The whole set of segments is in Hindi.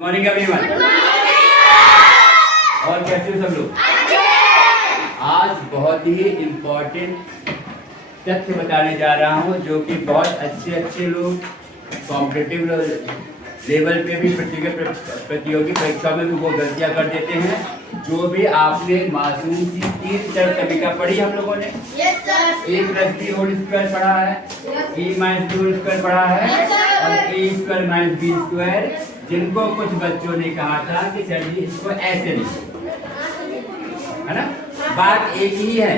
Morning everyone. और कैसे हो सब लोग? आज बहुत ही इम्पोर्टेंट तथ्य बताने जा रहा हूँ जो कि बहुत अच्छे लोग कॉम्पिटिटिव लेवल पे भी प्रतियोगी परीक्षा में भी वो गलतियाँ कर देते हैं। जो भी आपने मासूम सी 3 चर समीकरण पढ़ी हम लोगों ने, a plus B whole square पढ़ा है, a minus B whole square पढ़ा है और a square minus B square, जिनको कुछ बच्चों ने कहा था कि सर जी इसको ऐसे लिखो, है ना। बात एक ही है,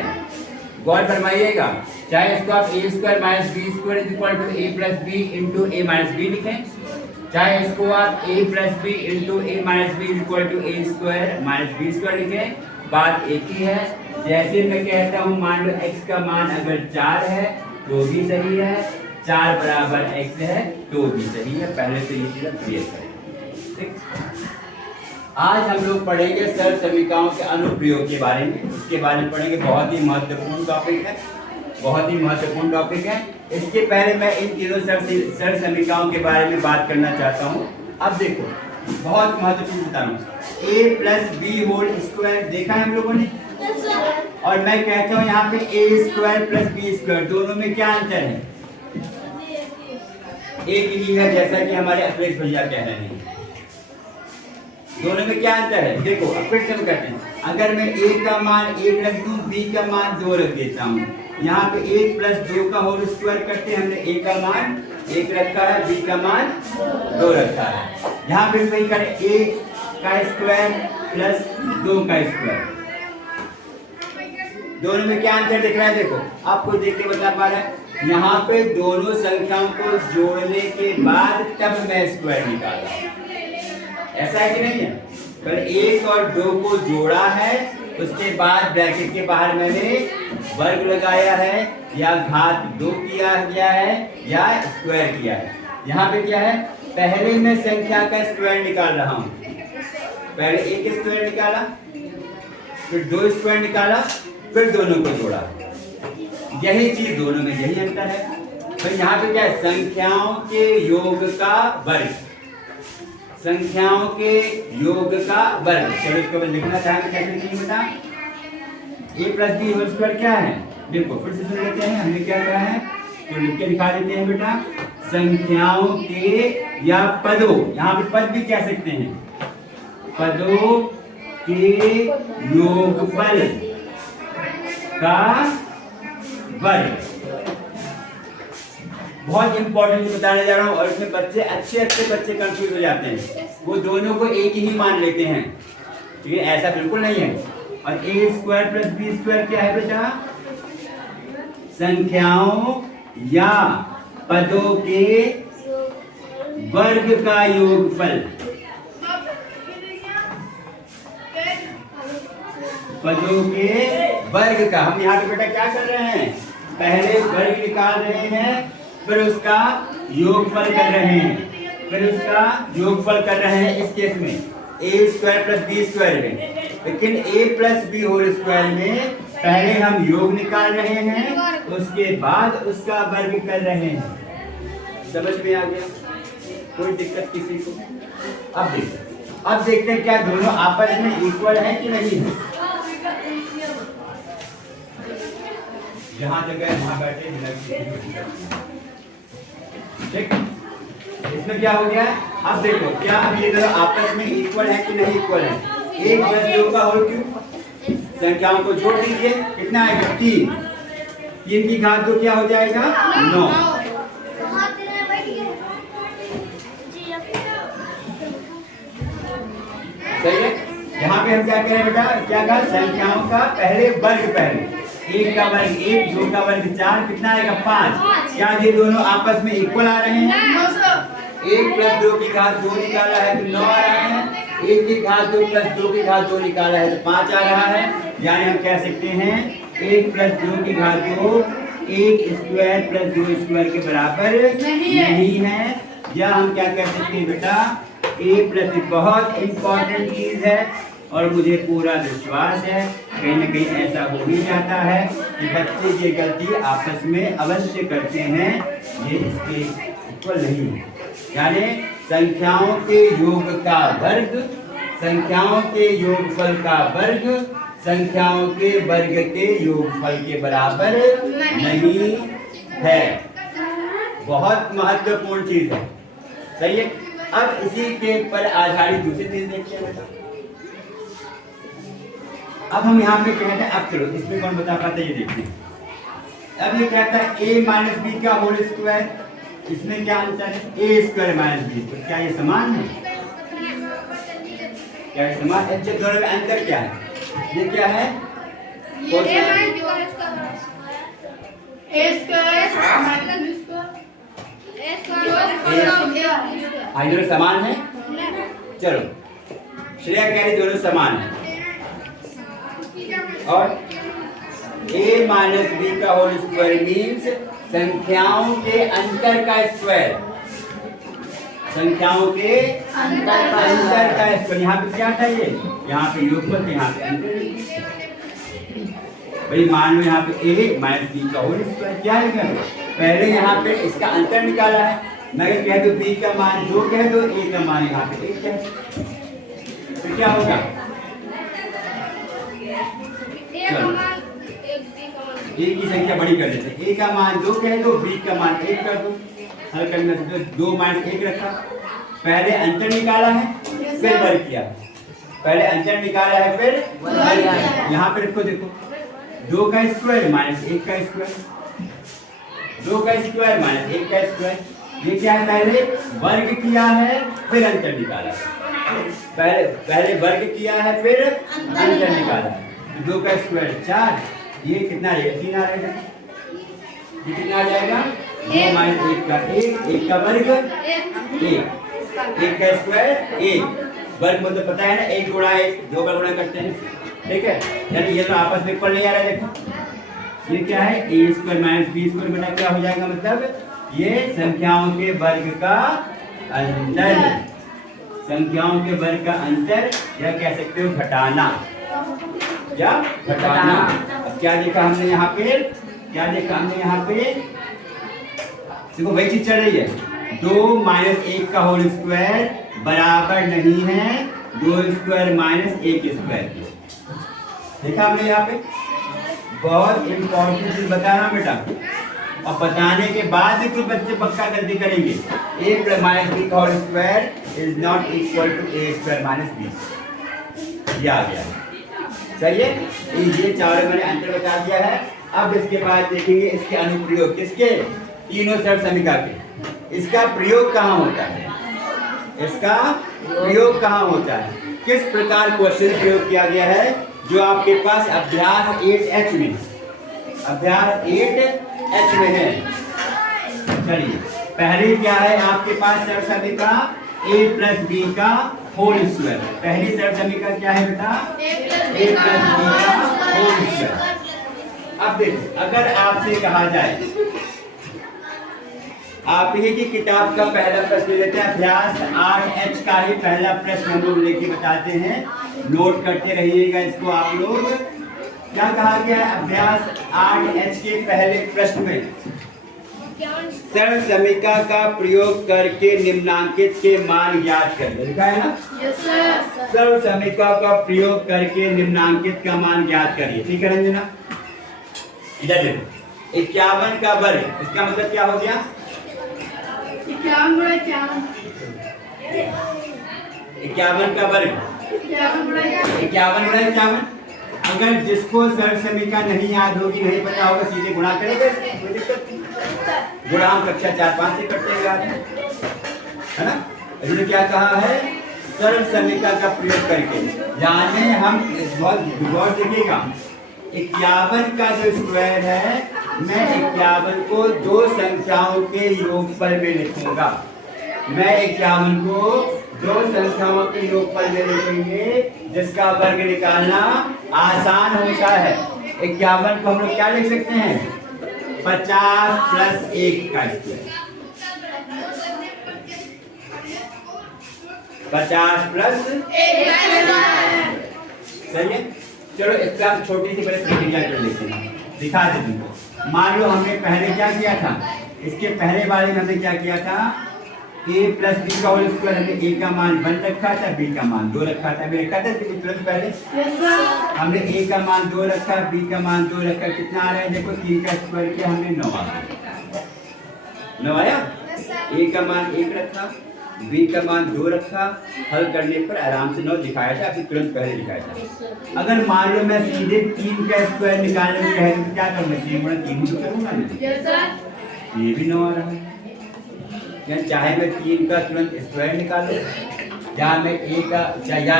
गौर फरमाइएगा। चाहे इसको आप a square minus B square is equal to a plus B into a minus B लिखें, चाहे इसको आप a plus B into a minus B is equal to a square minus B square लिखें, बात एक ही है। जैसे मैं कहता हूँ मान लो x का मान अगर 4 है तो भी सही है, 4 बराबर x है तो भी सही है। पहले तो ये चीज क्लियर करें। आज हम लोग पढ़ेंगे सरल समीकरणों के अनुप्रयोग के बारे में, उसके बारे में पढ़ेंगे। बहुत ही महत्वपूर्ण टॉपिक है, बहुत ही महत्वपूर्ण टॉपिक है। इसके पहले मैं इन तीनों सरल समीकरणों के बारे में बात करना चाहता हूँ। अब देखो, बहुत महत्वपूर्ण बता रहा हूँ, a plus B whole square देखा है हम लोगों ने, और मैं कहता हूँ यहाँ पे a square plus B square, दोनों में क्या अंतर है? एक ही है, जैसा कि हमारे अखिलेश भैया कह रहे हैं। दोनों में क्या अंतर है? देखो अब फिर से हम करते हैं। अगर मैं a का मान 1 रख दूं, b का मान 2 रख देता हूँ, यहाँ पे 1 प्लस 2 का होल स्क्वायर करते हैं। हमने a का मान 1 रखा है, b का मान 2 रखा है। यहाँ पे वही करें, a का स्क्वायर प्लस 2 का स्क्वायर, दोनों में क्या अंतर दिख रहा है? देखो आपको देख के बता पा रहा है, यहाँ पे दोनों संख्याओं को जोड़ने के बाद तब मैं स्क्वायर निकाला, ऐसा है कि नहीं है? पर 1 और 2 को जोड़ा है, उसके बाद ब्रैकेट के बाहर मैंने वर्ग लगाया है, या घात 2 किया गया है, या स्क्वायर किया है। यहाँ पे क्या है? पहले मैं संख्या का स्क्वायर निकाल रहा हूँ। पहले 1 स्क्वायर निकाला, फिर 2 स्क्वायर निकाला, फिर दोनों को जोड़ा। यही चीज दोनों में, यही अंतर है। तो यहाँ पे क्या है? संख्याओं के योग का वर्ग, संख्याओं के योग का वर्ग। चलो इसको लिखना चाहेंगे, कैसे लिखेंगे बेटा? a plus B whole square क्या है? देखो फिर से सुन लेते हैं, हमने क्या कहा है तो लिख के दिखा देते हैं बेटा। संख्याओं के या पदों, यहाँ पे पद भी कह सकते हैं, पदों के योगफल का वर्ग। बहुत इंपॉर्टेंट बताने जा रहा हूँ, और इसमें बच्चे अच्छे बच्चे कंफ्यूज हो जाते हैं, वो दोनों को एक ही मान लेते हैं। ठीक है, ऐसा बिल्कुल नहीं है। और a square plus B square क्या है बेटा? संख्याओं या पदों के वर्ग का योगफल, पदों के वर्ग का। हम यहाँ पे बेटा क्या कर रहे हैं? पहले वर्ग निकाल रहे हैं, फिर उसका योगफल कर रहे हैं, फिर उसका योगफल कर रहे हैं। इस केस में a square plus B square में, लेकिन a plus B whole square में पहले हम योग निकाल रहे हैं, उसके बाद उसका वर्ग कर रहे हैं। समझ में आ गया? कोई दिक्कत किसी को? अब देखते हैं क्या दोनों आपस में इक्वल है कि नहीं है। जहां जगह वहां बैठे, ठीक। इसमें क्या हो गया? अब देखो क्या अब ये दोनों आपस में इक्वल है कि नहीं इक्वल है? 1 प्लस 2 का होल क्यूब, संख्याओं को जोड़ दीजिए, कितना आएगा? 3। 3 की घात 2 क्या हो जाएगा? 9। सही है। यहाँ पे हम क्या करें बेटा? क्या कहा? संख्याओं का पहले वर्ग, पहले 1 का वर्ग 1, 2 का वर्ग 4, कितना आएगा? 5। क्या ये दोनों आपस में इक्वल आ रहे हैं? 1 प्लस 2 की घात 2 निकाला है तो 9 आ रहा है, 1 की घात 2 प्लस 2 की घात 2 निकाला है तो 5 आ रहा है। यानी हम कह सकते हैं 1 प्लस 2 की घात 2 1 स्क्वायर प्लस 2 स्क्वायर के बराबर नहीं है। या हम क्या कह सकते हैं बेटा? a प्लस, बहुत इंपॉर्टेंट चीज है, और मुझे पूरा विश्वास है कहीं न कहीं ऐसा हो ही जाता है कि बच्चे ये गलती आपस में अवश्य करते हैं, ये इसके इक्वल नहीं है। यानी संख्याओं के योग का वर्ग, संख्याओं के योगफल का वर्ग संख्याओं के वर्ग के योगफल के बराबर नहीं है। बहुत महत्वपूर्ण चीज है, सही है। अब इसी के पर आधारित दूसरी चीज देखते हैं बेटा। अब हम यहाँ पे कहते हैं, अब चलो इसमें कौन बता पाता है ये देखते हैं। अब ये कहता है a माइनस बी का होल स्क्वायर, इसमें क्या अंतर है? ए स्क्वायर माइनस बी स्क्वायर, क्या ये समान है? क्या ये समान है? दोनों में अंतर क्या है? ये क्या है? दोनों समान है। चलो श्रेया कह रही दोनों समान है। और a माइनस बी का होल स्क्वायर मीन्स संख्याओं के अंतर का स्क्वायर, संख्याओं के अंतर का स्क्वायर। यहाँ पे क्या था? ये यहाँ पे योगफल, यहाँ पे अंतर। भाई मान लो यहाँ पे a माइनस बी का होल स्क्वायर क्या है? पहले यहाँ पे इसका अंतर निकाला है, मगर कह दो b का मान 2 कह दो, a का मान यहाँ पे 1 कह दो, तो क्या होगा? a की संख्या बड़ी कर देते हैं, a का मान 2 कह दो, b का मान 1 कर दो। हल करने से 2 माइनस 1 रखा, पहले अंतर निकाला है फिर वर्ग किया, पहले अंतर निकाला है फिर वर्ग किया। यहाँ पे रखो, देखो 2 का स्क्वायर माइनस 1 का स्क्वायर, 2 का स्क्वायर माइनस 1 का स्क्वायर। ये क्या है? पहले वर्ग किया है फिर अंतर निकाला, पहले वर्ग किया है फिर अंतर निकाला। 2 का स्क्वायर 4, ये कितना रहेगा? 3 आ रहेगा। ये कितना आ जाएगा? 2 माइनस 1 का 1 का वर्ग 1 का स्क्वायर 1 वर्ग, मतलब पता है ना 1 गुणा 1 2 का गुणा करते हैं, ठीक है। यानी ये तो आपस में पढ़ नहीं आ रहा है। देखो ये क्या है? a square minus B square बना क्या हो जाएगा? मतलब ये संख्याओं के वर्ग का अंतर, संख्याओं के वर्ग का अंतर, या कह सकते हो घटाना, या घटाना। अब क्या देखा हमने यहाँ पे? क्या देखा हमने यहाँ पे? देखो वही चीज चल रही है। 2 माइनस 1 का होल स्क्वायर बराबर नहीं है 2 स्क्वायर माइनस 1 स्क्वायर। देखा हमने यहाँ पे? बहुत इंपॉर्टेंट चीज बता रहा हूँ बेटा, और बताने के बाद भी कुछ बच्चे पक्का गलती करेंगे। a प्लस माइनस बी का whole square is not equal to a square minus B. ये आ गया, सही है। ये चारों मैंने अंतर बता दिया है। अब इसके बाद देखेंगे इसके अनुप्रयोग, किसके? तीनों सर्व समीकरण के। इसका प्रयोग कहाँ होता है? इसका प्रयोग कहाँ होता है? किस प्रकार क्वेश्चन प्रयोग किया गया है? जो आपके पास अभ्यास 8H में, अभ्यास 8H में है। चलिए पहली क्या है आपके पास सर्व समीकरण? a प्लस बी का होल स्क्वायर। पहली सर्व समीकरण क्या है बेटा? a प्लस बी का होल स्क्वायर। अब देखो, अगर आपसे कहा जाए, आप ही की किताब का पहला प्रश्न लेते हैं, अभ्यास 8H का ही पहला प्रश्न हम लोग लेके बताते हैं, नोट करते रहिएगा इसको आप लोग। क्या कहा गया है? अभ्यास 8H के पहले प्रश्न में सर्व समीकरण का प्रयोग करके निम्नांकित के मान ज्ञात करें। लिखा है ना? Yes sir. सर्व समीकरण का प्रयोग करके निम्नांकित का मान ज्ञात करिए, ठीक है रंजना? इधर देखो, 51 का वर्ग, इसका मतलब क्या हो गया? 51 का वर्ग 51 × 51। अगर जिसको सर्व समीकरण नहीं याद होगी, नहीं पता होगा, सीधे गुणा करेगा, कोई दिक्कत नहीं। गुणा हम कक्षा 4-5 से करते हैं, है ना? इसने क्या कहा है? सर्व समीकरण का प्रयोग करके, यानी हम बहुत गौर देखिएगा, 51 का जो स्क्वायर है, मैं 51 को 2 संख्याओं के योगफल में लिखूंगा। मैं 51 को 2 संख्याओं के योगफल में लिखेंगे, जिसका वर्ग निकालना आसान होता है। 51 को हम लोग क्या लिख सकते हैं? 50 प्लस 1 का स्क्वायर, 50 प्लस 1। सही है। चलो इसका हम छोटी सी बड़ी प्रक्रिया कर लेते हैं, दिखा दे तुमको। मान लो हमने पहले क्या किया था? इसके पहले वाले में हमने क्या किया था? a प्लस बी का होल स्क्वायर, हमने a का मान 1 रखा था, b का मान 2 रखा था, हमने रखा था तुरंत पहले। हमने a का मान 2 रखा, b का मान 2 रखा, कितना आ रहा है देखो, 3 का स्क्वायर किया हमने 9 आ गया। 9 आया। a का मान 1 रखा, b का मान 2 रखा, हल करने पर आराम से 9 दिखाया था, अभी तुरंत पहले दिखाया था। अगर मान लो मैं सीधे 3 का स्क्वायर निकालने को कह दूं क्या करूंगा, 3 गुणा 3 तो करूंगा, ये भी 9 आ रहा है। या चाहे मैं 3 का तुरंत स्क्वायर निकालूं, या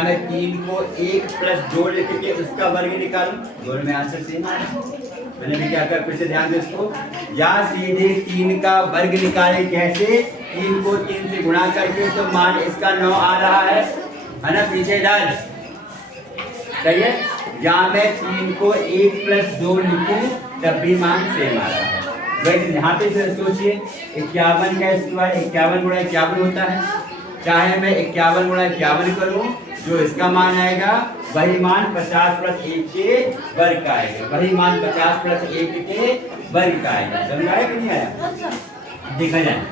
मैं 3 को 1 प्लस 2 लेके उसका वर्ग निकालूं, दोनों में आंसर सेम आ रहा है। मैंने भी क्या कर, फिर से ध्यान दो इसको, या सीधे 3 का वर्ग निकाले कैसे, 3 को 3 से गुणा करके, तो मान इसका 9 आ रहा है ना, पीछे डाल, सही है। या मैं 3 को 1 प्लस 2 लिखूं तब भी मान सेम आ रहा है। वैसे यहाँ पे सोचिए 51 का स्क्वायर 51 गुणा 51 होता है, चाहे मैं 51 गुणा 51 करूं, जो इसका मान आएगा वही मान 50 प्लस 1 के वर्ग का आएगा, वही मान 50 प्लस 1 के वर्ग का आएगा। समझ आया कि नहीं आया? देखा जाए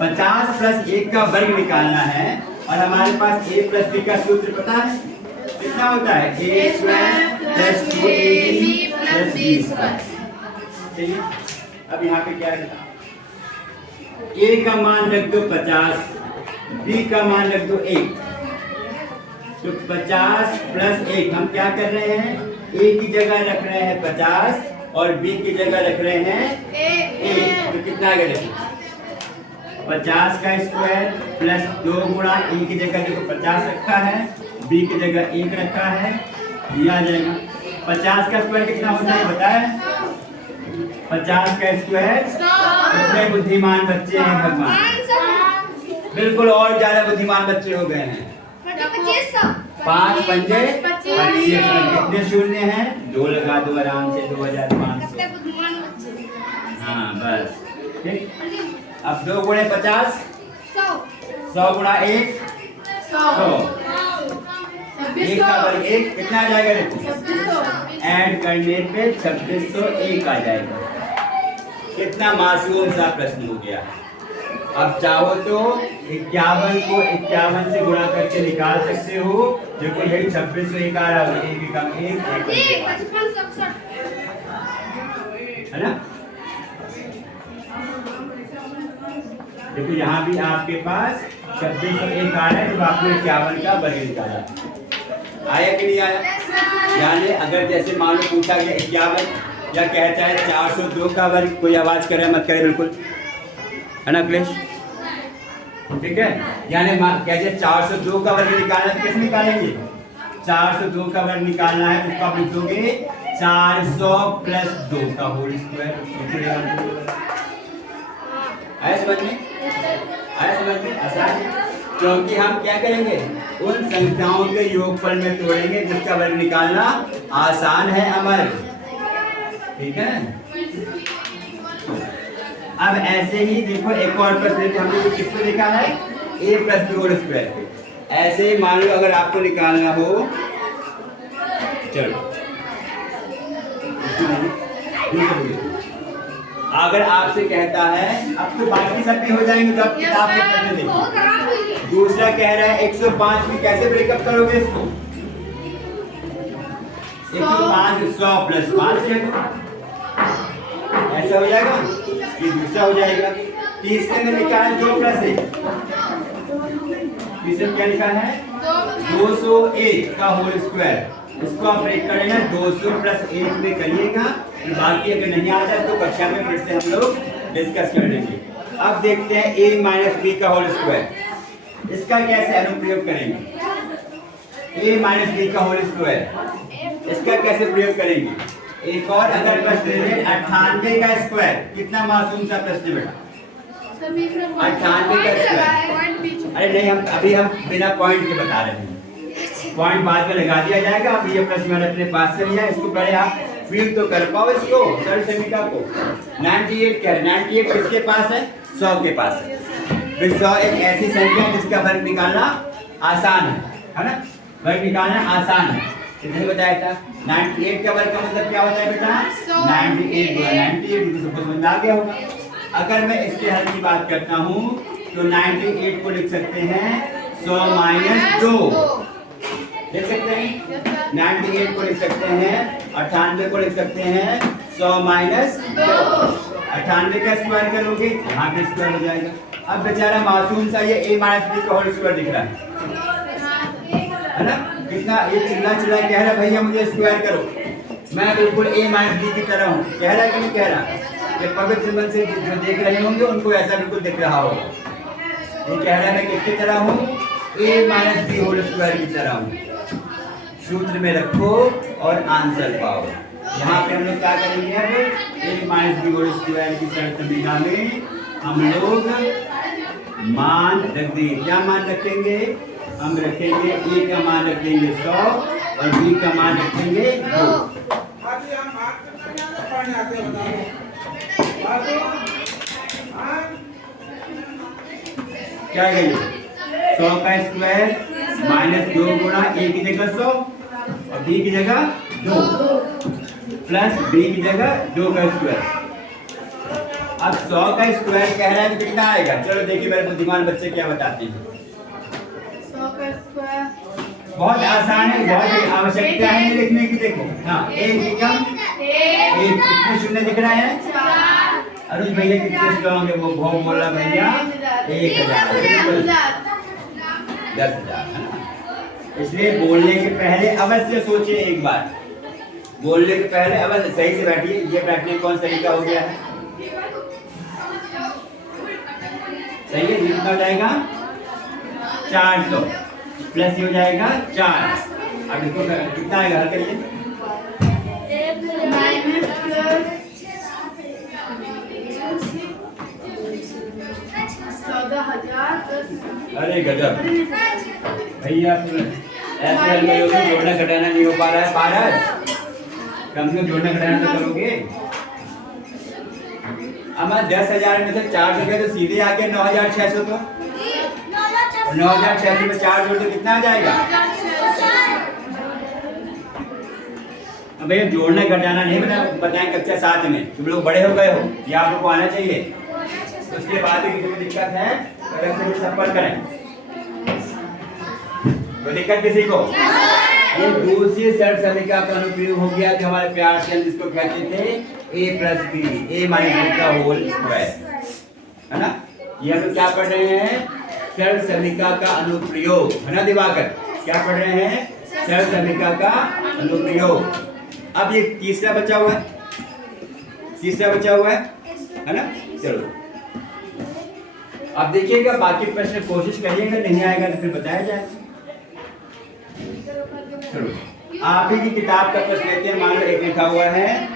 50 प्लस 1 का वर्ग निकालना है, और हमारे पास a प्लस b का सूत्र पता है कितना होता है, a square plus 2ab plus b square. चलिए अब यहाँ पे क्या है, a का मान रख दो 50, b का मान रख दो 1, तो 50 प्लस 1 हम क्या कर रहे हैं, a की जगह रख रहे हैं 50 और b की जगह रख रहे हैं 1, तो कितना आ गया, 50 का स्क्वायर प्लस 2 गुणा a की जगह देखो 50 रखा है, b की जगह 1 रखा है, ये आ जाएगा। 50 का स्क्वायर कितना होता है बताया, 50 का स्क्वायर, कितने बुद्धिमान बच्चे हैं भगवान, बिल्कुल और ज्यादा बुद्धिमान बच्चे हो गए हैं। 5 पंजे 25, कितने शून्य हैं, 2 लगा दो आराम से, 2500। हाँ बस ठीक। अब 2 गुणे 50, 100 गुणा 1 100, 1 का वर्ग 1 कितना आ जाएगा देखो, ऐड करने पे 2601 आ जाएगा। कितना मासूम सा प्रश्न हो गया। अब चाहो तो 51 को 51 से गुणा करके निकाल सकते हो, देखो यही 2601 आ रहा है, 1 का 1 है ना। देखो यहाँ भी आपके पास 2601 आ रहा है, तो आपने 51 का वर्ग निकाला, आया कि नहीं आया। यानी अगर जैसे मान लो पूछा गया 51 या कहता है 402 का वर्ग, कोई आवाज करे मत करे, बिल्कुल है ना अखिलेश, ठीक है। यानी कहते हैं 402 का वर्ग निकालना, तो कैसे निकालेंगे, 402 का वर्ग निकालना है तो उसको आप लिखोगे 400 प्लस 2 का होल स्क्वायर। आया समझ में, आया समझ में, आसान। क्योंकि हम क्या करेंगे, उन संख्याओं के योगफल में तोड़ेंगे जिसका वर्ग निकालना आसान है अमर, ठीक है। अब ऐसे ही देखो एक और प्रश्न हमने किसको लिखा है, a plus B whole square. ऐसे ही मान लो अगर आपको निकालना हो, चलो अगर आपसे कहता है, अब तो बाकी सब भी हो जाएंगे, तो आप किताब के प्रश्न देखिए। दूसरा कह रहा है 105 में कैसे ब्रेकअप करोगे इसको, 105 100 प्लस 5 ऐसा हो जाएगा, ये दूसरा हो जाएगा। तीसरे में लिखा है 2 प्लस 1, तीसरे में क्या लिखा है 201 का होल स्क्वायर, इसको आप ब्रेक कर लेना, 200 प्लस 1 में करिएगा, बाकी अगर नहीं आता है तो कक्षा में फिर से हम लोग डिस्कस कर लेंगे। अब देखते हैं a माइनस बी का होल स्क्वायर, इसका कैसे अनुप्रयोग करेंगे, a माइनस बी का होल स्क्वायर, इसका कैसे प्रयोग करेंगे। एक और अगर प्रश्न है 98 का स्क्वायर, कितना मासूम सा प्रश्न बेटा, 98 का स्क्वायर। अरे नहीं, हम बिना पॉइंट के बता रहे हैं, पॉइंट बाद में लगा दिया जाएगा। अब ये प्रश्न मैंने अपने पास से लिया, इसको पहले आप फील तो कर पाओ इसको, सर समीका को। 98 क्या है, 98 किसके पास है, 100 के पास है। फिर 100 एक ऐसी संख्या है जिसका वर्ग निकालना आसान है ना, वर्ग निकालना आसान है। कितने बताया था, 98 का वर्ग का मतलब क्या होता है बेटा, 98 98 सबको समझ आ गया होगा। अगर मैं इसके हल की बात करता हूँ तो 98 को लिख सकते हैं 100 माइनस 2, लिख सकते हैं 98 को लिख सकते हैं, 98 को लिख सकते हैं 100 माइनस 2। 98 का स्क्वायर करोगे यहाँ पे स्क्वायर हो जाएगा। अब बेचारा मासूम सा ये a माइनस बी का होल स्क्वायर दिख रहा है ना, कितना ये चिल्ला चिल्ला कह रहा है भैया मुझे स्क्वायर करो, मैं बिल्कुल a माइनस बी की तरह हूँ, कह रहा है कि नहीं कह रहा? ये पवित्र मन से जो देख रहे होंगे उनको ऐसा बिल्कुल दिख रहा होगा। ये कह रहा है मैं किसकी तरह हूँ? a minus B whole square की तरह हूँ। सूत्र में रखो और आंसर पाओ। यहाँ पे हम लोग क्या करेंगे? अब a minus B whole square की शर्त बिना में हम लोग मान रख देंगे। क्या मान रखेंगे? हम रखेंगे a का मान रख देंगे 100 और b का मान रखेंगे 2। क्या है ये? 100 का स्क्वायर माइनस 2 गुणा a की जगह 100 और b की जगह 2 प्लस b की जगह 2 का स्क्वायर। अब 100 का स्क्वायर कह रहा है तो कितना आएगा? चलो देखिए मेरे बुद्धिमान बच्चे क्या बताते हैं। 100 का स्क्वायर बहुत आसान है, बहुत आवश्यकता है लिखने की। देखो हाँ, एक एकम एक कितने शून्य दिख रहा है? 4। अरुण भैया कितने स्ट्रॉन्ग है? वो बहुत बोला भैया 1000 10,000 है ना। इसलिए बोलने के पहले अवश्य सोचिए एक बार, बोलने के पहले अवश्य सही से बैठिए। ये बैठने कौन सा तरीका हो गया है? सही है, कितना हो जाएगा? 400 प्लस ये हो जाएगा 4। अब इसको कितना आएगा? हल करिए। अरे गजब भैया, ऐसे हल में जोड़ना घटाना नहीं हो पा रहा है। पारस कम से कम जोड़ना घटाना तो करोगे। अब 10,000 में से 400 गए तो सीधे आके 9,600। तो 9,600 में 4 जोड़ तो कितना आ जाएगा? अब भैया जोड़ना घटाना नहीं बताएं कक्षा 7 में, तुम लोग बड़े हो गए हो, ये आप लोग को आना चाहिए। उसके बाद किसी को दिक्कत है तो संपर्क करें। कोई दिक्कत किसी को? ये दूसरी शर्त समीकरण का अनुप्रयोग हो गया जो हमारे प्यार से जिसको कहते थे a plus B, a minus B का होल स्क्वायर, है ना। ये हम क्या पढ़ रहे हैं? शर्त समीकरण का अनुप्रयोग, है ना दिवाकर? क्या पढ़ रहे हैं? शर्त समीकरण का अनुप्रयोग। अब ये तीसरा बचा हुआ है, तीसरा बचा हुआ है ना। चलो अब देखिएगा, बाकी प्रश्न कोशिश करिएगा, नहीं आएगा तो फिर बताया जाए। चलो आप ही की किताब का प्रश्न लेते हैं। मान लो एक लिखा हुआ है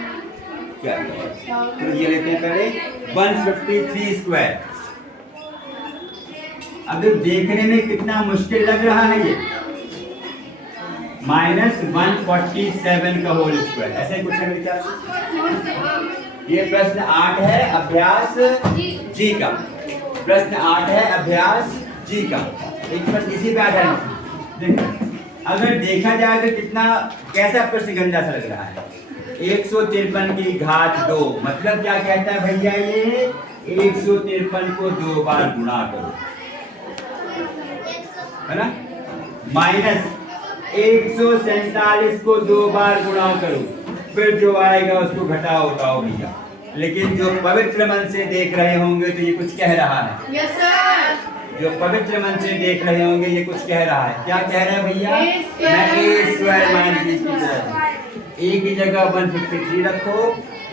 क्या, तो ये लेते हैं पहले 153 स्क्वायर। अब देखने में कितना मुश्किल लग रहा है ये, -147 का होल स्क्वायर, ऐसे कुछ है क्या? ये प्रश्न 8 है अभ्यास जी का, प्रश्न 8 है अभ्यास जी का। एक प्रश्न इसी पे आधारित। देखो अगर देखा जाए तो कितना कैसा प्रश्न गंदा सा लग रहा है। 153 की घात 2 मतलब क्या कहता है भैया? ये 153 को 2 बार गुणा करो, है ना। माइनस 147 को 2 बार गुणा करो, फिर जो आएगा उसको घटाओ उठाओ भैया। लेकिन जो पवित्र मन से देख रहे होंगे तो ये कुछ कह रहा है। Yes sir. जो पवित्र मन से देख रहे होंगे ये कुछ कह रहा है। क्या कह रहा है भैया? मैं a स्क्वायर माइनस बी की तरह, a की जगह 153 रखो,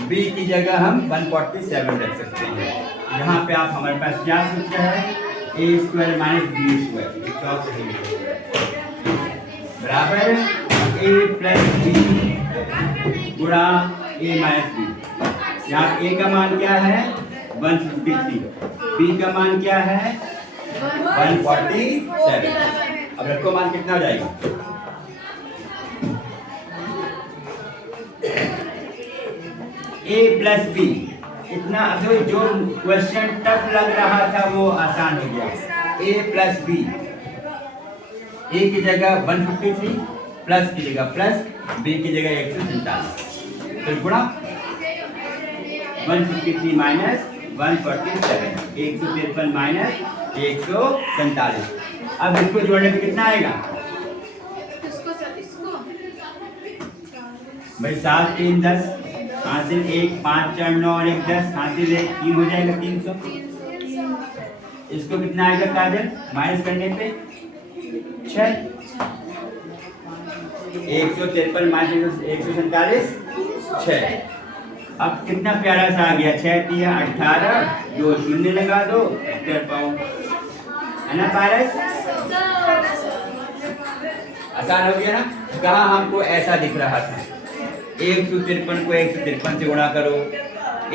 b की जगह हम 147 रख सकते हैं। यहाँ पे आप हमारे पास क्या सूत्र है? a square minus B square बराबर a प्लस बी गुणा a माइनस बी। यहाँ a का मान क्या है? 153, b का मान क्या है? 147। अब रखो मान कितना हो जाएगा? a plus B. इतना जो क्वेश्चन टफ लग रहा था वो आसान हो गया। a प्लस बी, a की जगह 153 प्लस की जगह प्लस, b की जगह 147, फिर गुणा 153 माइनस 147, 153 माइनस 147। अब इसको जोड़ने पे कितना आएगा इसको सर इसको भाई? 7 3 10, हासिल 1 5 4 9 और 1 10, हासिल 1 3 हो जाएगा 300। इसको कितना आएगा काजल माइनस करने पे 6। 153 माइनस 147 6। अब कितना प्यारा सा आ गया, 6 3 18, 2 शून्य लगा दो, कर पाओ, है ना पारस? आसान हो गया ना? कहा हमको ऐसा दिख रहा था, 153 को 153 से गुणा करो,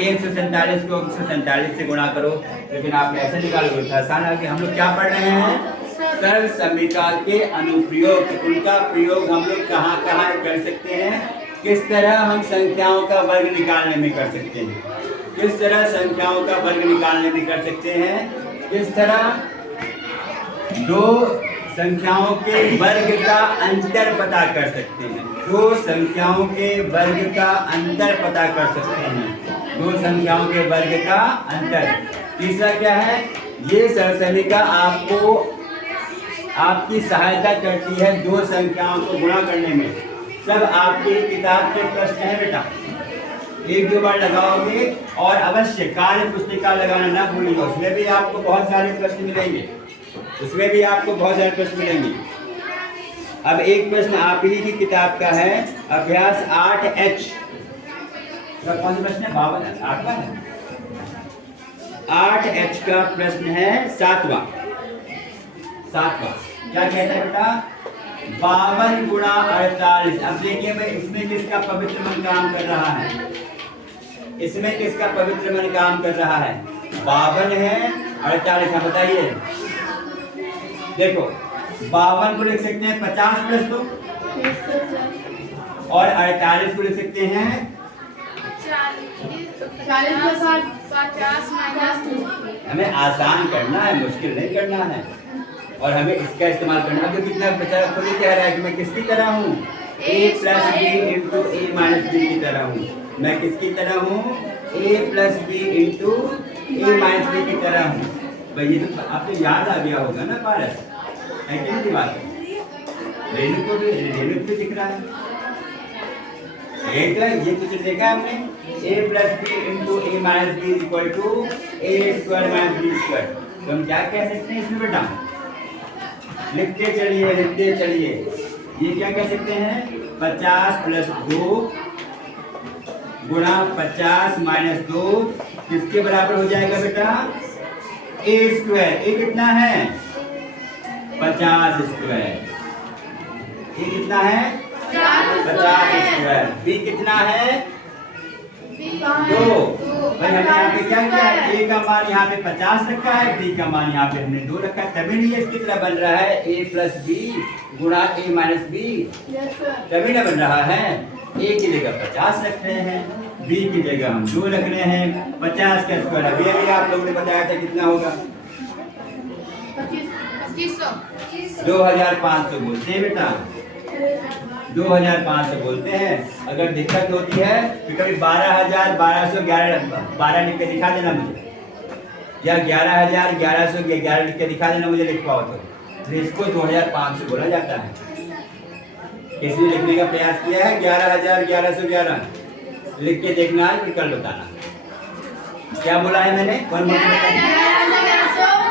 147 को 147 से गुणा करो, लेकिन आपने ऐसे निकालोगे तो आसान आ गया। हम लोग क्या पढ़ रहे हैं? सर्व समीकरण के अनुप्रयोग। उनका प्रयोग हम लोग कहाँ कहाँ कर सकते हैं, किस तरह हम संख्याओं का वर्ग निकालने में कर सकते हैं, किस तरह संख्याओं का वर्ग निकालने में कर सकते हैं, किस तरह दो संख्याओं के वर्ग का अंतर पता कर सकते हैं, दो संख्याओं के वर्ग का अंतर पता कर सकते हैं, दो संख्याओं के वर्ग का अंतर। तीसरा क्या है? ये सरसमिका आपको आपकी सहायता करती है दो संख्याओं को गुणा करने में। सब आपकी किताब के प्रश्न हैं बेटा, एक दो बार लगाओगे और अवश्य कार्य पुस्तिका लगाना ना भूलिएगा, उसमें भी आपको बहुत सारे प्रश्न मिलेंगे, उसमें भी आपको बहुत सारे प्रश्न मिलेंगे। अब एक प्रश्न आप ही की किताब का है, अभ्यास 8H। कौन सा प्रश्न है? 52 8वां है। 8H का प्रश्न है 7वां। क्या कहता है बेटा? 52 गुणा 48। अब देखिए भाई, इसमें किसका पवित्र मन काम कर रहा है? इसमें किसका पवित्र मन काम कर रहा है? 52 है 48 है, बताइए। देखो 52 को लिख सकते हैं 50 प्लस 2 और 48 को लिख सकते हैं 40 प्लस 50 माइनस 2। हमें आसान करना है, मुश्किल नहीं करना है, और हमें इसका इस्तेमाल करना है। तो कितना बचा? खुद ही कह रहा है कि मैं किसकी तरह हूँ? a plus B into A minus B की तरह हूँ। मैं किसकी तरह हूँ? a plus B into A minus B की तरह हूँ। भाई ये तो आपको याद आ गया होगा ना पारस, है कि नहीं बात? रेणु को भी दिख रहा है, ये कुछ देखा आपने? a plus B into A minus B equal to A square minus B square. तो हम क्या कह सकते हैं इसमें बेटा? लिखते चलिए। ये क्या कह सकते हैं? 50 प्लस 2 गुणा 50 माइनस 2 किसके बराबर हो जाएगा बेटा? ए स्क्वायर। ए कितना है? 50 स्क्वायर। ए कितना है? 50 स्क्वायर। बी कितना है? 2। भाई हमने यहाँ पे क्या किया है? ए का मान यहाँ पे 50 रखा है, बी का मान यहाँ पे हमने 2 रखा है, तभी नहीं इसकी तरह बन रहा है a प्लस बी गुणा ए माइनस बी, तभी ना बन रहा है। ए की जगह 50 रख रहे हैं, बी की जगह हम 2 रख रहे हैं। 50 का स्क्वायर अभी आप लोगों ने बताया था कितना होगा? 2500 बोलते हैं बेटा, 2500 बोलते हैं। अगर दिक्कत होती है तो कभी 12,1211 लिख के दिखा देना मुझे, या 11,1111 लिख के दिखा देना मुझे, लिख पाओ तो इसको 2500 बोला जाता है। किसी ने लिखने का प्रयास किया है 11,1111 लिख के देखना है, फिर कल बताना क्या बोला है मैंने, कौन बोला?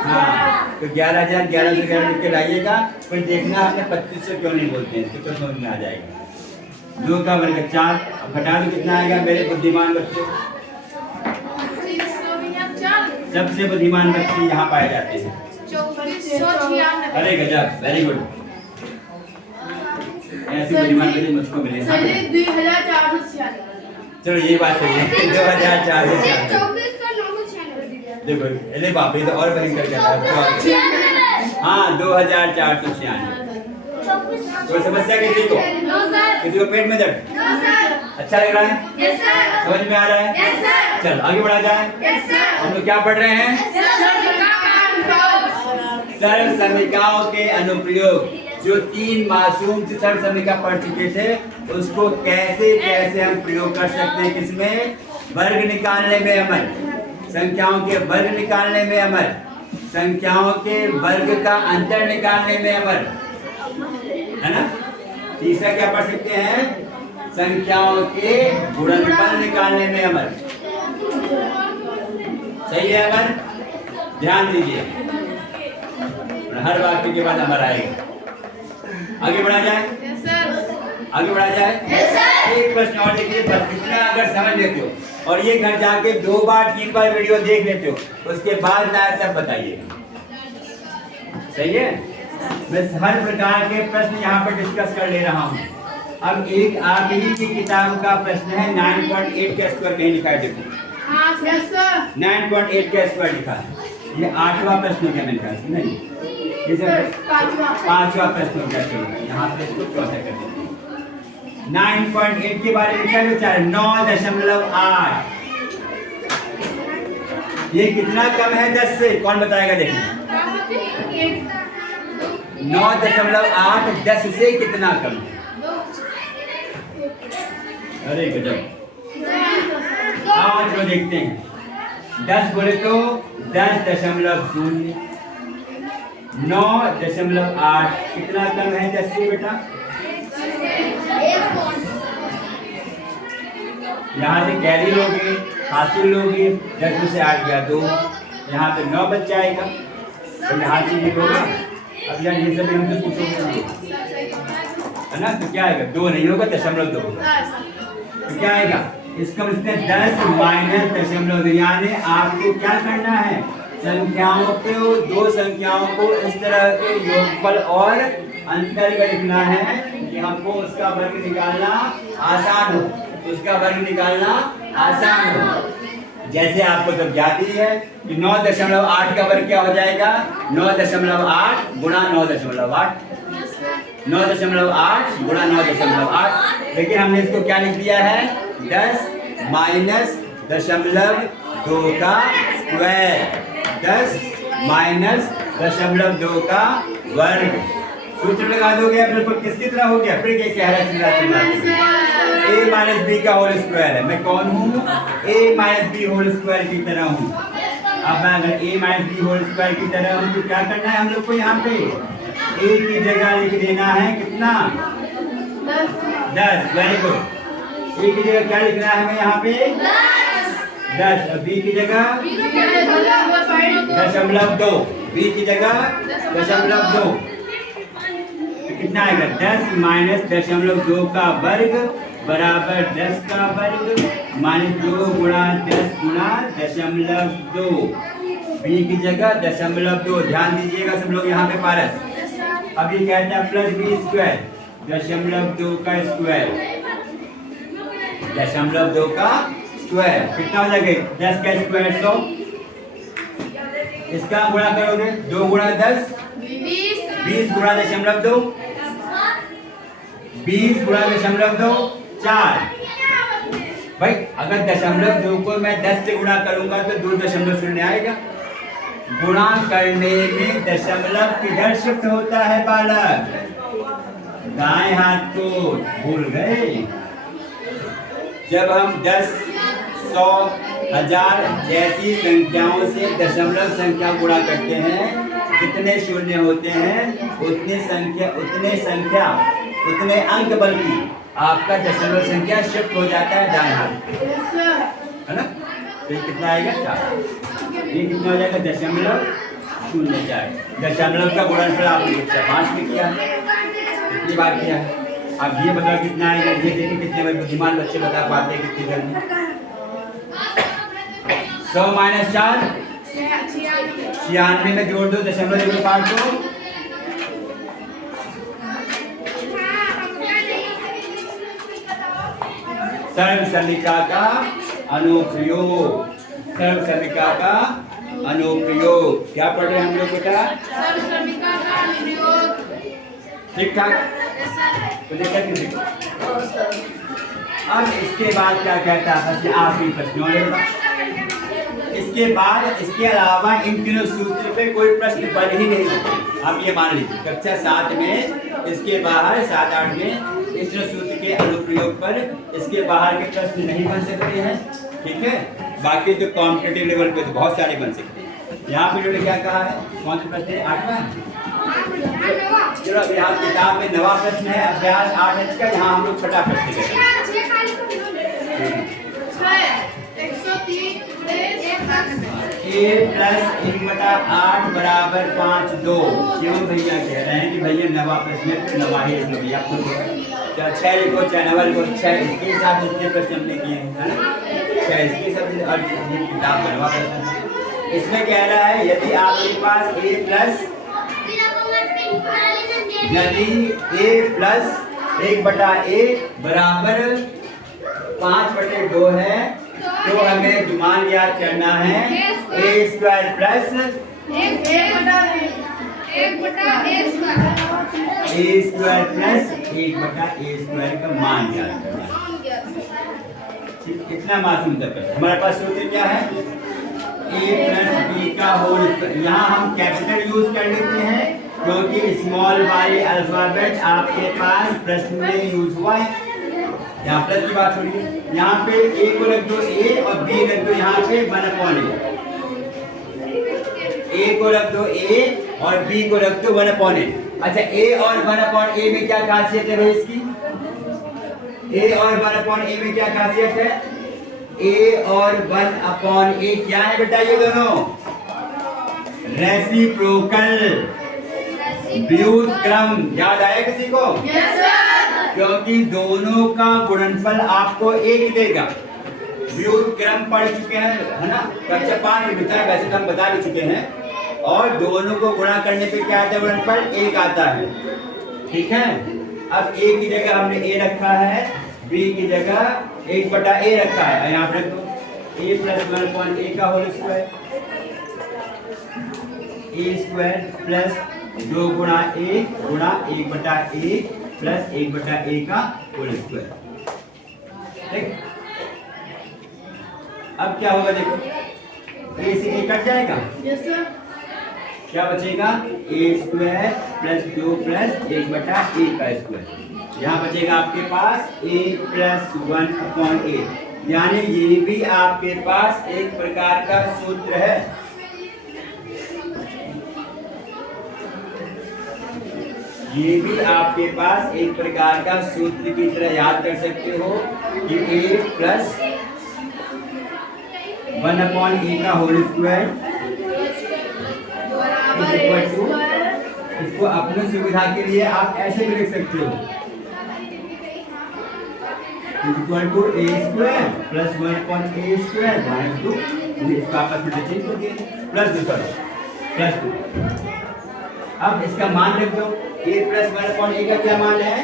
हाँ, तो 11,1111 लिख के लाइएगा, फिर देखना आपने 2500 क्यों नहीं बोलते हैं, तो समझ में आ जाएगा। 2 का वर्ग 4, घटा दो कितना आएगा मेरे बुद्धिमान बच्चों? सबसे बुद्धिमान बच्चे यहाँ पाए जाते हैं। अरे गजब, वेरी गुड। ऐसे बुद्धिमान बच्चे मुझको मिले। 2496। चलो ये बात सही है, 2496। देखो अरे बाप रे, तो और भयंकर क्या था। हाँ 2496। कोई समस्या किसी को पेट में दर्द? अच्छा लग रहा है? समझ में आ रहा है? चल आगे बढ़ा जाए। हम लोग क्या पढ़ रहे हैं? सर्व समीकरणों के अनुप्रयोग। जो 3 मासूम से सर्व समीकरण पढ़ चुके थे, उसको कैसे कैसे हम प्रयोग कर सकते हैं, किसमें? वर्ग निकालने में अमल, संख्याओं के वर्ग निकालने में अमल, संख्याओं के वर्ग का अंतर निकालने में अमर, है ना। तीसरा क्या पढ़ सकते हैं, संख्याओं के गुणनफल निकालने में अमर। सही है अमर, ध्यान दीजिए, हर वाक्य के बाद अमर आएगा। आगे बढ़ा जाए, यस सर। आगे बढ़ा जाए। एक प्रश्न और देखिए, बस इतना अगर समझ लेते हो और ये घर जाके 2 बार 3 बार वीडियो देख लेते हो, उसके बाद ना तब बताइए। सही है, मैं हर प्रकार के प्रश्न यहाँ पर डिस्कस कर ले रहा हूँ। अब एक आप ही की किताब का प्रश्न है, 9.8 का स्क्वायर कहीं लिखा है, देखो। हाँ यस सर। 9.8 का स्क्वायर लिखा है, ये 8वां प्रश्न क्या मैंने कहा नहीं, ये पांचवा प्रश्न क्या चलो यहाँ पे इसको चौथा कर देते हैं। 9.8 के बारे में क्या विचार, 9.8 ये कितना कम है 10 से, कौन बताएगा, देखिए 9.8 10 से कितना कम है। अरे गजब, चलो देखते हैं। 10 बोले तो 10.0, 9.8 कितना कम है 10 से बेटा, यहाँ से कैरी लोगे, हासिल लोगे, 10 में से 8 गया 2, यहाँ पे 9 बच जाएगा, तो यहाँ से ये होगा। अब यार ये सब हमसे पूछोगे है ना, तो क्या आएगा, 2 नहीं होगा, 0.2 होगा, तो क्या आएगा, इसका मतलब 10 माइनस 0.2, यानी आपको क्या करना है, संख्याओं को, 2 संख्याओं को इस तरह के योगफल और अंतर में लिखना है कि हमको उसका वर्ग निकालना आसान हो, उसका वर्ग निकालना आसान हो। जैसे आपको तो ज्ञात ही है कि 9.8 का वर्ग क्या हो जाएगा, 9.8 गुणा 9.8, 9.8 गुणा 9.8, लेकिन हमने इसको क्या लिख दिया है, 10 माइनस 0.2 का स्क्वायर, 10 माइनस 0.2 का वर्ग। सूत्र लगा दोगे, बिल्कुल किसकी तरह हो गया, फिर ये कह रहा है a माइनस बी का होल स्क्वायर है, मैं कौन हूँ, a minus B whole square की तरह हूँ। अब मैं अगर a minus B whole square की तरह हूँ तो क्या करना है हम लोग को, यहाँ पे a की जगह लिख देना है कितना, 10, वेरी गुड। a की जगह क्या लिखना है हमें यहाँ पे 10, और b की जगह 0.2, b की जगह 0.2, कितना आएगा, 10 माइनस 0.2 का वर्ग बराबर 10 का वर्ग माइनस 2 गुणा 10 गुणा 0.2, बी की जगह 0.2। ध्यान दीजिएगा सब लोग यहाँ पे पारस। अब ये कहता है प्लस बी स्क्वायर, 0.2 का स्क्वायर, 0.2 का स्क्वायर कितना हो जाएगा, 10 का स्क्वायर 100, इसका गुणा करोगे 2 गुणा 10 20 गुणा 0.2, 20 गुणा 0.2 4। भाई अगर 0.2 को मैं 10 से गुणा करूंगा तो 2.0 आएगा। गुणा करने में दशमलव किधर शिफ्ट होता है बालक, दाएं हाथ को भूल गए। जब हम 10, 100, 1000 जैसी संख्याओं से दशमलव संख्या गुणा करते हैं, कितने शून्य होते हैं उतने अंक, बल्कि आपका दशमलव संख्या शिफ्ट हो जाता है दाएं हाथ, है ना। तो ये कितना आएगा 4, ये कितना हो जाएगा 0.04। दशमलव का गुणनफल आपने 5 में किया, कितनी बार किया है। अब ये बताओ कितना आएगा, ये देखिए कितने बुद्धिमान बच्चे बता पाते हैं कितनी जल्दी। 100 माइनस 4 96 में जोड़ दो, 0.2 काट दो, सर्वसमिका का अनुप्रयोग, सर्वसमिका का अनुप्रयोग क्या पढ़ रहे हैं हम लोग बेटा, सर्वसमिका का अनुप्रयोग, ठीक ठाक। तो देखा कि अब इसके बाद क्या कहता है, आखिरी प्रश्न, इसके बाद इसके अलावा इन तीनों सूत्र पे कोई प्रश्न बन ही नहीं सकते। आप ये मान लीजिए कक्षा 7 में इसके बाहर 7, 8 में इस सूत्र के अनुप्रयोग पर इसके बाहर के प्रश्न नहीं बन सकते हैं, ठीक है। बाकी तो कॉम्पिटिटिव लेवल पे तो बहुत सारे बन सकते हैं। यहाँ पे इन्होंने क्या कहा है, कौन सा प्रश्न है, 8वां। चलो अभी यहाँ किताब में 9वां प्रश्न है, अभ्यास 8H का। यहाँ हम लोग 6ठा प्रश्न करेंगे। a प्लस 1/8 बराबर 5 2। क्यों भैया कह रहे हैं कि भैया 9वां प्रश्न है, तो 9वां ही लिख लो भैया, खुद चाहे 6 लिखो चाहे 9 लिखो, 6 इसके हिसाब से जितने प्रश्न हमने किए हैं, है ना, 6 इसके हिसाब से। और ये किताब का 9वां प्रश्न है। इसमें कह रहा है यदि आपके पास a प्लस 1/a बराबर 5/2 है, तो हमें मान याद करना है a² plus a² plus 1/a² का मान याद करना है। इतना मासूम तक हमारे पास सूत्र क्या है, a प्लस b का होल स्क्वायर। यहाँ हम कैपिटल यूज कर लेते हैं क्योंकि स्मॉल वाले अल्फाबेट आपके पास प्रश्न में यूज हुआ है। यहाँ प्लस की बात हो रही है, यहाँ पे a को रख दो a और b रख दो यहाँ पे 1/a। a को रख दो a और b को रख दो 1/a। अच्छा a और 1/a में क्या खासियत है भाई इसकी, a और 1/a में क्या खासियत है, a और 1/a क्या है बेटा, ये दोनों रेसिप्रोकल व्युत्क्रम। याद आया किसी को? Yes sir. क्योंकि दोनों का गुणनफल आपको एक देगा। व्युत्क्रम पढ़ चुके हैं, है ना, कक्षा 5 में बताया, वैसे तो हम बता भी चुके हैं। और दोनों को गुणा करने पे क्या आता है, गुणनफल 1 आता है। ठीक है, अब a की जगह हमने a रखा है, b की जगह 1/a रखा है। यहाँ पर तो a प्लस 1/a का होल स्क्वायर, a² प्लस 2 गुणा a गुणा 1/a प्लस 1/a का होल स्क्वायर। ठीक, अब क्या होगा देखो, a से a कट जाएगा, यस सर। क्या बचेगा, a² प्लस 2 प्लस 1/a का स्क्वायर। यहाँ बचेगा आपके पास a प्लस 1/a। यानी ये भी आपके पास एक प्रकार का सूत्र है। ये भी आपके पास एक प्रकार का सूत्र की तरह याद कर सकते हो कि a प्लस 1/a का होल स्क्वायर इक्वल टू, इसको अपनी सुविधा के लिए आप ऐसे भी लिख सकते हो, equal to a² plus 1/a² minus 2। इसका आपस में चेंज कर दिए, प्लस 2 प्लस 2। अब इसका मान रख दो, a प्लस 1/a का क्या मान है,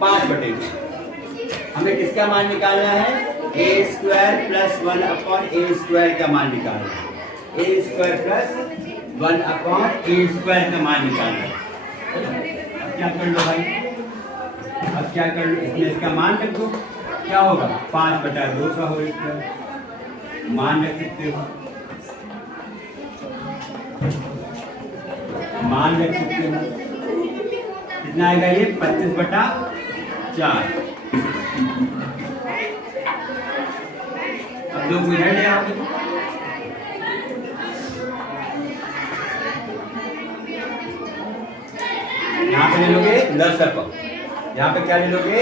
5/2। हमें किसका मान निकालना है, a² प्लस 1/a² का मान निकालना है। a² प्लस 1/a² का मान निकालना है। अब क्या कर लो भाई, अब क्या कर लो, इसमें इसका मान रख दो, क्या होगा 5/2 का होल स्क्वायर। मान रख सकते हो, मान रख सकते हो, कितना आएगा ये 25/4। अब 2 को इधर ले आओगे, यहाँ पे ले लोगे लसअप, यहाँ पे क्या ले लोगे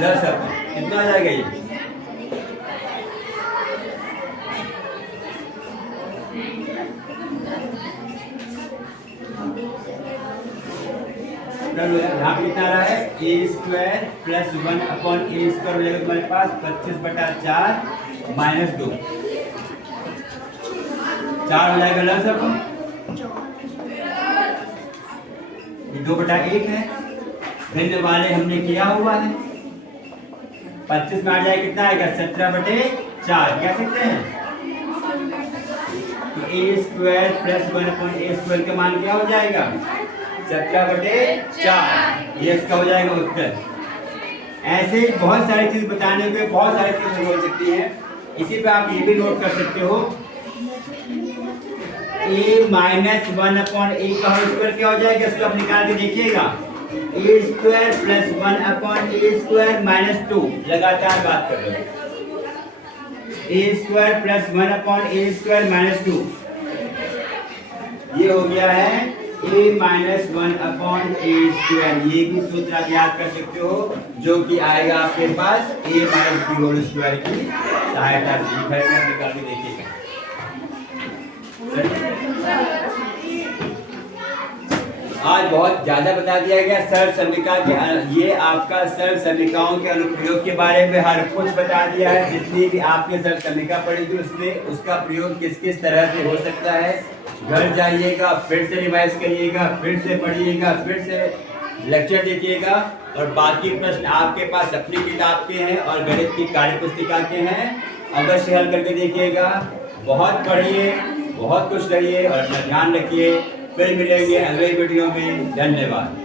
लसअप, कितना आ जाएगा ये, यहाँ पे कितना आ रहा है, a² प्लस 1/a² लेगा तुम्हारे पास 25/4 माइनस 2, 4 हो जाएगा लसअप। ये 2/1 है, भिन्न वाले हमने किया हुआ है। 25 में आ जाए कितना आएगा 17/4, कह सकते हैं। तो a² प्लस 1/a² का मान क्या हो जाएगा 17/4। ये इसका हो जाएगा उत्तर। ऐसे ही बहुत सारी चीज बताने के, बहुत सारी चीजें हो सकती है। इसी पे आप ये भी नोट कर सकते हो, a माइनस 1/a का होल स्क्वायर क्या हो जाएगा, इसको आप निकाल के देखिएगा, a² प्लस 1/a² माइनस 2। लगातार बात कर रहे हो, a² प्लस 1/a² माइनस 2। ये हो गया है a-1/a²। ये भी सूत्र आप याद कर सकते हो, जो कि आएगा आपके पास a - b² की सहायता से। घर में निकाल के देखिएगा। आज बहुत ज्यादा बता दिया गया सरल समीकरण के, ये आपका सरल समीकरणों के अनुप्रयोग के बारे में हर कुछ बता दिया है। जितनी भी आपने सरल समीकरण पढ़ी थी उसमें उसका प्रयोग किस किस तरह से हो सकता है। घर जाइएगा, फिर से रिवाइज करिएगा, फिर से पढ़िएगा, फिर से लेक्चर देखिएगा, और बाकी प्रश्न आपके पास अपनी किताब के हैं और गणित की कार्य पुस्तिका के हैं। अवश्य हल करके देखिएगा। बहुत पढ़िए, बहुत खुश रहिए और अपना ध्यान रखिए। फिर मिलेंगे अगले वीडियो में। धन्यवाद।